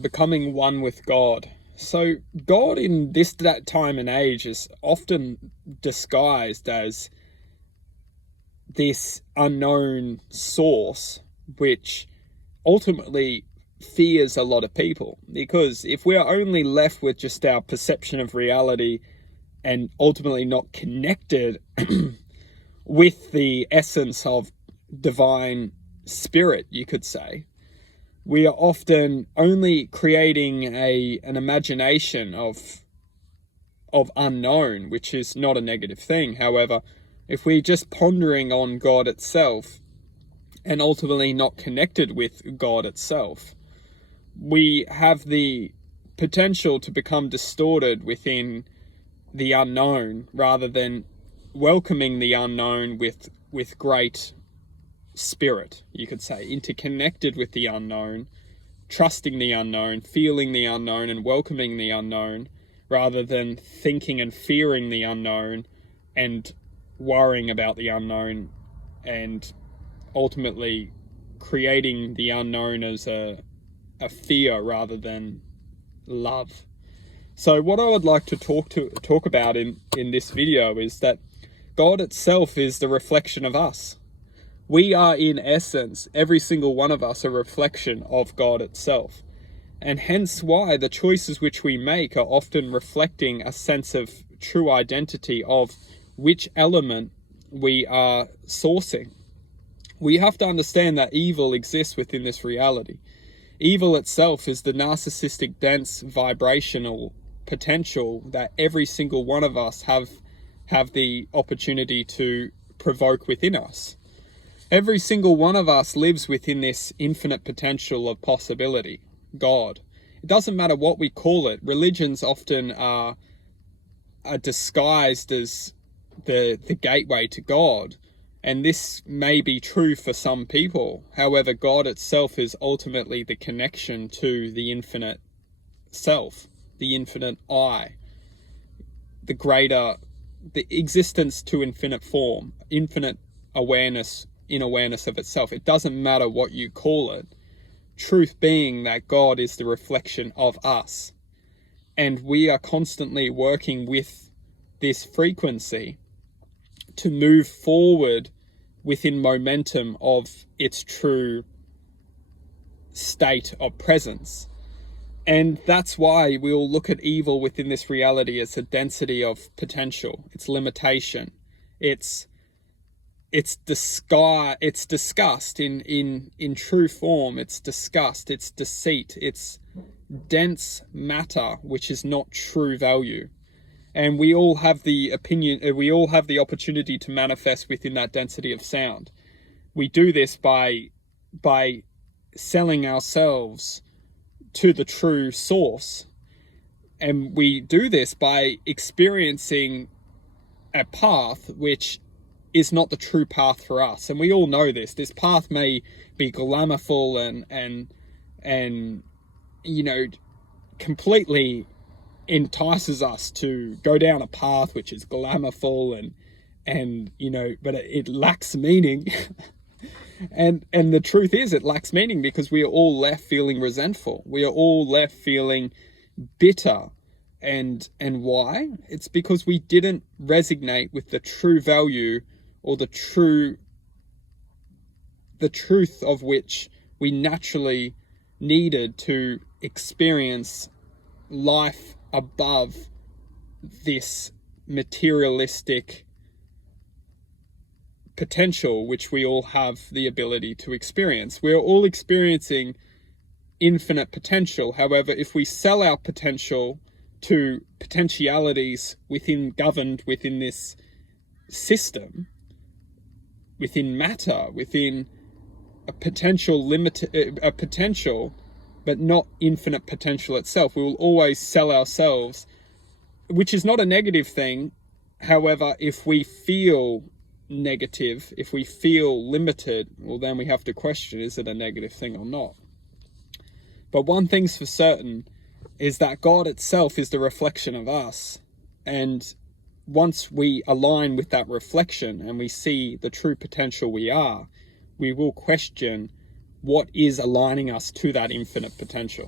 becoming one with God. So God in that time and age is often disguised as this unknown source, which ultimately fears a lot of people. Because if we are only left with just our perception of reality and ultimately not connected with the essence of divine spirit, you could say, we are often only creating an imagination of unknown, which is not a negative thing. However, if we're just pondering on God itself and ultimately not connected with God itself, we have the potential to become distorted within the unknown rather than welcoming the unknown with great spirit, you could say, interconnected with the unknown, trusting the unknown, feeling the unknown, and welcoming the unknown, rather than thinking and fearing the unknown and worrying about the unknown, and ultimately creating the unknown as a fear rather than love. So what I would like to talk about in this video is that God itself is the reflection of us. We are, in essence, every single one of us, a reflection of God itself. And hence why the choices which we make are often reflecting a sense of true identity of which element we are sourcing. We have to understand that evil exists within this reality. Evil itself is the narcissistic, dense, vibrational potential that every single one of us have the opportunity to provoke within us. Every single one of us lives within this infinite potential of possibility, God. It doesn't matter what we call it. Religions often are disguised as the gateway to God. And this may be true for some people. However, God itself is ultimately the connection to the infinite self, the infinite I, the existence to infinite form, infinite awareness in awareness of itself. It doesn't matter what you call it. Truth being that God is the reflection of us. And we are constantly working with this frequency to move forward within momentum of its true state of presence. And that's why we'll look at evil within this reality as a density of potential, its limitation, it's disgust in true form, it's disgust, it's deceit, it's dense matter, which is not true value. And we all have the opportunity to manifest within that density of sound. We do this by selling ourselves to the true source. And we do this by experiencing a path which is not the true path for us. And we all know this. This path may be glamourful and you know, completely entices us to go down a path which is glamourful and you know, but it lacks meaning. and the truth is, it lacks meaning because we are all left feeling resentful. We are all left feeling bitter. And why? It's because we didn't resonate with the true value or the truth of which we naturally needed to experience life above this materialistic potential which we all have the ability to experience. We're all experiencing infinite potential. However, if we sell our potential to potentialities governed within this system, within matter, within a potential but not infinite potential itself, we will always sell ourselves, which is not a negative thing. However, if we feel negative, if we feel limited, well, then we have to question, is it a negative thing or not? But one thing's for certain is that God itself is the reflection of us. And once we align with that reflection and we see the true potential we are, we will question what is aligning us to that infinite potential.